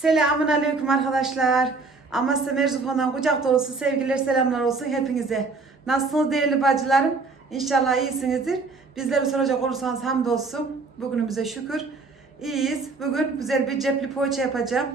Selamun Aleyküm arkadaşlar. Amasya Merzufan'dan kucak dolusu sevgiler selamlar olsun hepinize. Nasılsınız değerli bacılarım? İnşallah iyisinizdir. Bizleri soracak olursanız hamdolsun. Bugünümüze şükür. İyiyiz. Bugün güzel bir cepli poğaça yapacağım.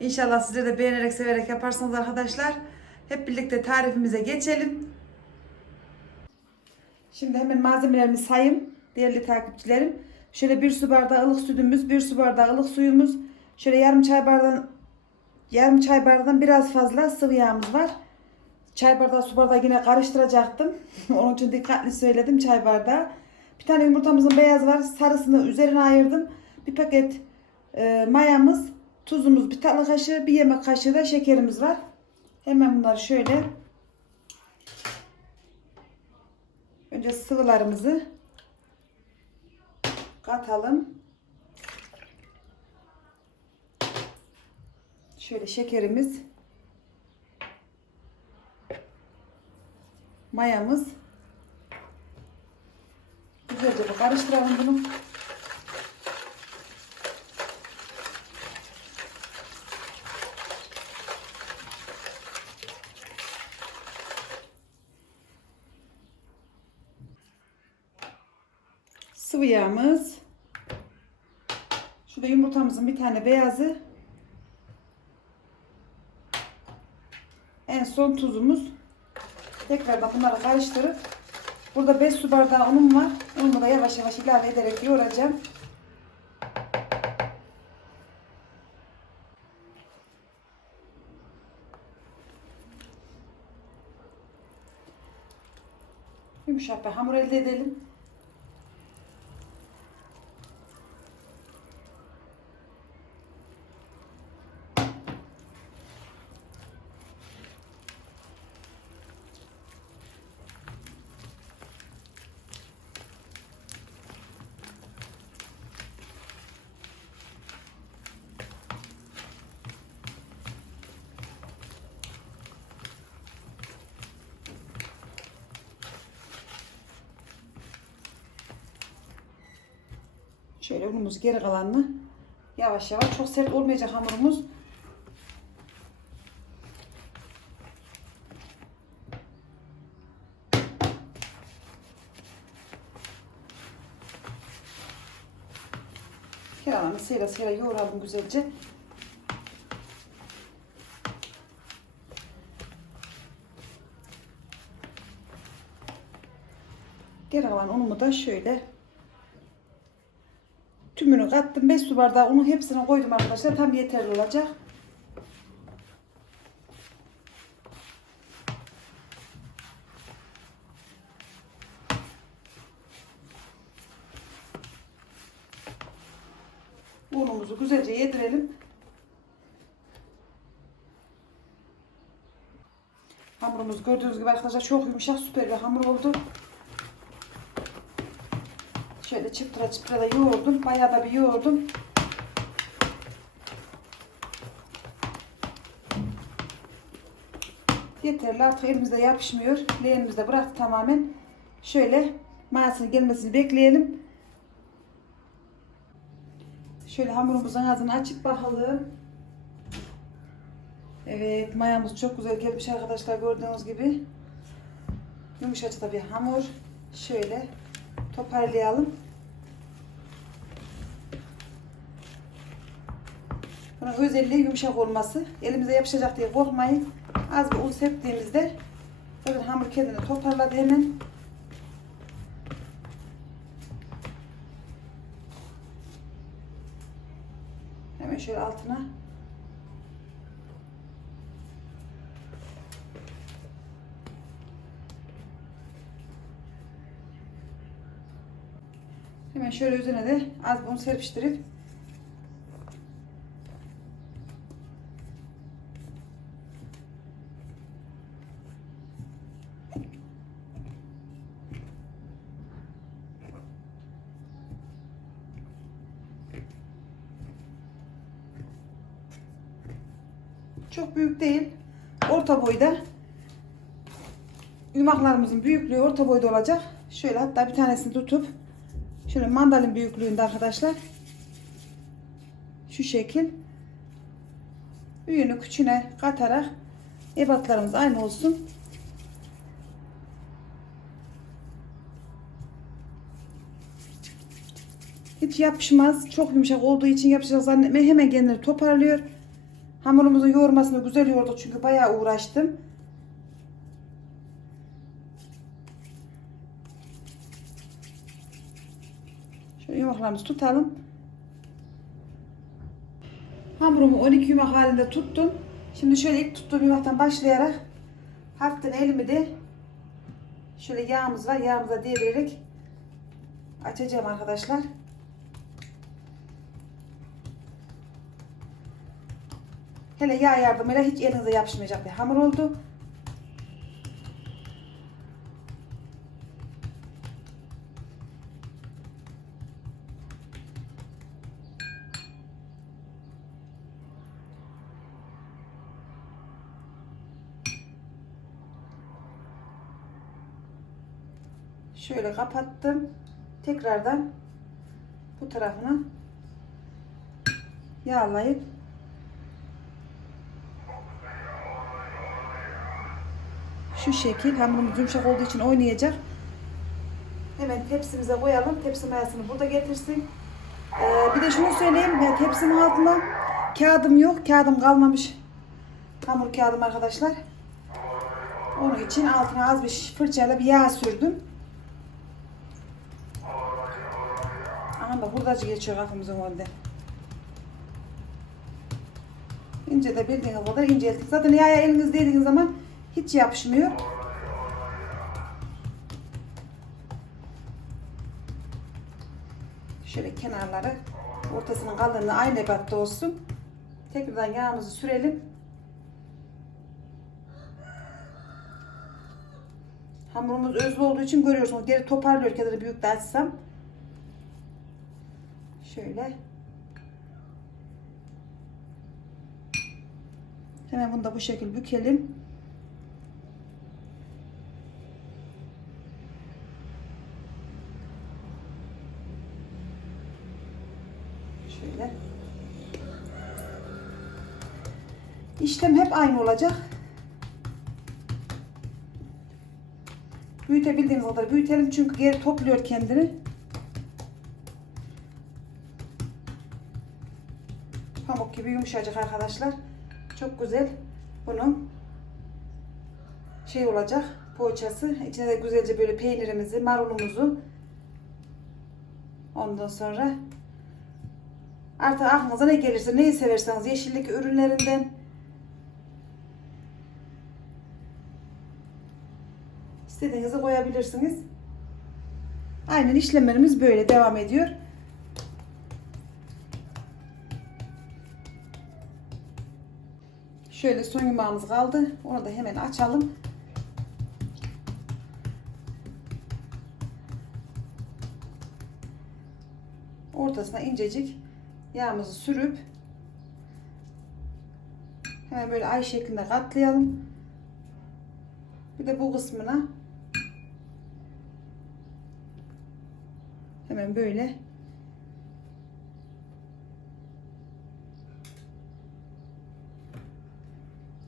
İnşallah sizler de beğenerek severek yaparsınız arkadaşlar. Hep birlikte tarifimize geçelim. Şimdi hemen malzemelerimi sayayım değerli takipçilerim. Şöyle bir su bardağı ılık sütümüz, bir su bardağı ılık suyumuz, şöyle yarım çay bardağı yarım çay bardağından biraz fazla sıvı yağımız var. Çay bardağı su bardağı yine karıştıracaktım. Onun için dikkatli söyledim çay bardağı. Bir tane yumurtamızın beyaz var. Sarısını üzerine ayırdım. Bir paket e, mayamız, tuzumuz, bir tatlı kaşığı, bir yemek kaşığı da şekerimiz var. Hemen bunları şöyle önce sıvılarımızı katalım. Şöyle şekerimiz, mayamız. Güzelce bir karıştıralım bunu. Sıvı yağımız. Şurada yumurtamızın bir tane beyazı. En son tuzumuz. Tekrardan bunları karıştırıp burada 5 su bardağı unum var. Unumu da yavaş yavaş ilave ederek yoğuracağım. Yumuşak bir hamur elde edelim. Şöyle unumuzu geri kalanını yavaş yavaş çok sert olmayacak hamurumuz. Kenarını sıyra sıyra yoğuralım güzelce. Geri kalan unumu da şöyle Tümünü kattım. 5 su bardağı unu hepsine koydum arkadaşlar. Tam yeterli olacak. Unumuzu güzelce yedirelim. Hamurumuz gördüğünüz gibi arkadaşlar çok yumuşak süper bir hamur oldu. Şöyle çıptıra çıptıra da yoğurdum. Bayağı da bir yoğurdum. Yeterli artık elimizde yapışmıyor. Leğenimizde bıraktı tamamen. Şöyle mayasının gelmesini bekleyelim. Şöyle hamurumuzun ağzını açıp bakalım. Evet mayamız çok güzel gelmiş arkadaşlar gördüğünüz gibi. Yumuşacık da bir hamur. Şöyle toparlayalım. Bunun özelliği yumuşak olması. Elimize yapışacak diye korkmayın. Az bir un serptiğimizde böyle hamur kendini toparladı hemen. Hemen şöyle altına Hemen şöyle üzerine de az un serpiştirip Çok büyük değil. Orta boyda. Yumaklarımızın büyüklüğü orta boyda olacak. Şöyle hatta bir tanesini tutup şöyle mandalin büyüklüğünde arkadaşlar. Şu şekil. büyüğünü küçüğüne katarak ebatlarımız aynı olsun. Hiç yapışmaz. Çok yumuşak olduğu için yapışacak zannetme. Hemen kendini toparlıyor. Hamurumuzun yoğurmasını güzel yoğurduk çünkü bayağı uğraştım. Şöyle yumaklarımızı tutalım. Hamurumu 12 yumak halinde tuttum. Şimdi şöyle ilk tuttuğum yumaktan başlayarak hafiften elimi de şöyle yağımız var. Yağımıza değdirerek açacağım arkadaşlar. Hele yağ yardımıyla hiç elinize yapışmayacak bir hamur oldu. Şöyle kapattım. Tekrardan bu tarafını yağlayıp şu şekil hamurumuz yumuşak olduğu için oynayacak. Hemen tepsimize koyalım. Tepsi mayasını burada getirsin. Ee, bir de şunu söyleyeyim. Ya, tepsimin altına kağıdım yok. Kağıdım kalmamış. Hamur kağıdım arkadaşlar. Onun için altına az bir fırçayla bir yağ sürdüm. Aha bak hurdacı geçiyor kafamızın önünde. İnce de bildiğiniz kadar incelttik. Zaten yağa eliniz değdiğiniz zaman hiç yapışmıyor. Şöyle kenarları ortasının kalınlığı aynı ebatta olsun. Tekrardan yağımızı sürelim. Hamurumuz özlü olduğu için görüyorsunuz. Geri toparlıyor kadar büyük de açsam. Şöyle. Hemen bunu da bu şekil bükelim. Şöyle. İşlem hep aynı olacak. Büyütebildiğimiz kadar büyütelim çünkü geri topluyor kendini. Pamuk gibi yumuşacık arkadaşlar. Çok güzel. Bunun şey olacak poğaçası. İçine de güzelce böyle peynirimizi, marulumuzu ondan sonra artık aklınıza ne gelirse neyi severseniz yeşillik ürünlerinden istediğinizi koyabilirsiniz. Aynen işlemlerimiz böyle devam ediyor. Şöyle son yumağımız kaldı. Onu da hemen açalım. Ortasına incecik yağımızı sürüp hemen böyle ay şeklinde katlayalım. Bir de bu kısmına hemen böyle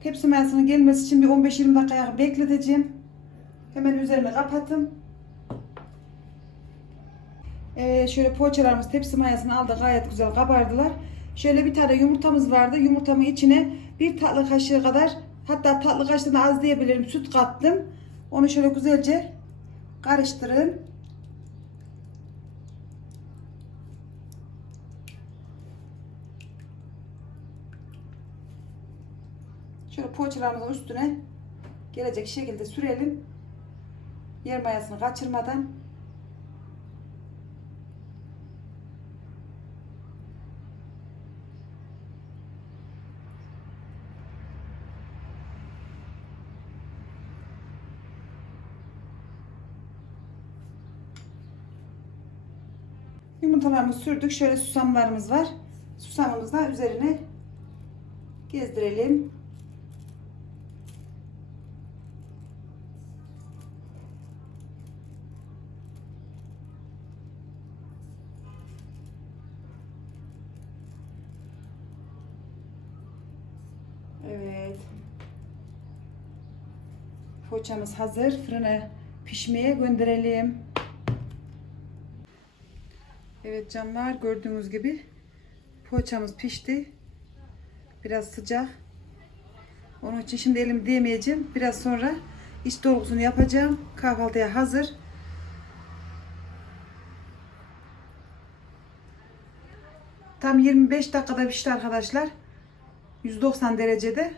Tepsi mayasının gelmesi için bir 15-20 dakika bekleteceğim. Hemen üzerine kapattım. Ee, şöyle poğaçalarımız tepsi mayasını aldı. Gayet güzel kabardılar. Şöyle bir tane yumurtamız vardı. Yumurtamın içine bir tatlı kaşığı kadar hatta tatlı kaşığından az diyebilirim süt kattım. Onu şöyle güzelce karıştırın. Şöyle poğaçalarımızın üstüne gelecek şekilde sürelim. Yer mayasını kaçırmadan. Yumurtalarımızı sürdük. Şöyle susamlarımız var. Susamımızı da üzerine gezdirelim. Poğaçamız hazır. Fırına pişmeye gönderelim. Evet canlar gördüğünüz gibi poğaçamız pişti. Biraz sıcak. Onun için şimdi elim değmeyeceğim. Biraz sonra iç dolgusunu yapacağım. Kahvaltıya hazır. Tam 25 dakikada pişti arkadaşlar. 190 derecede.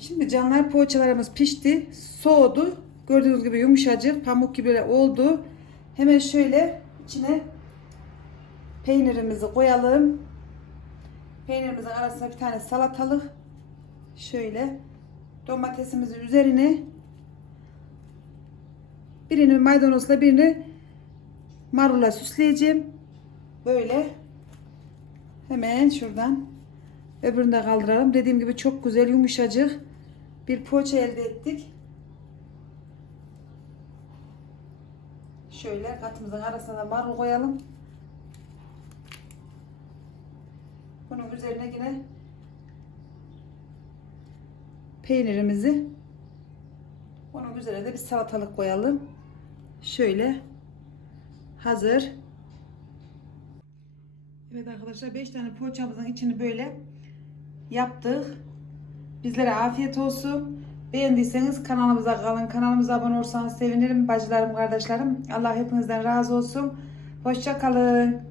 Şimdi canlar poğaçalarımız pişti. Soğudu. Gördüğünüz gibi yumuşacık. Pamuk gibi oldu. Hemen şöyle içine peynirimizi koyalım. Peynirimizin arasına bir tane salatalık. Şöyle domatesimizin üzerine birini maydanozla birini marulla süsleyeceğim. Böyle hemen şuradan öbürünü de kaldıralım. Dediğim gibi çok güzel yumuşacık bir poğaça elde ettik. Şöyle katımızın arasına da marul koyalım. Bunun üzerine yine peynirimizi onun üzerine de bir salatalık koyalım. Şöyle hazır. Evet arkadaşlar 5 tane poğaçamızın içini böyle yaptık. Bizlere afiyet olsun. Beğendiyseniz kanalımıza kalın. Kanalımıza abone olursanız sevinirim. Bacılarım, kardeşlerim. Allah hepinizden razı olsun. Hoşça kalın.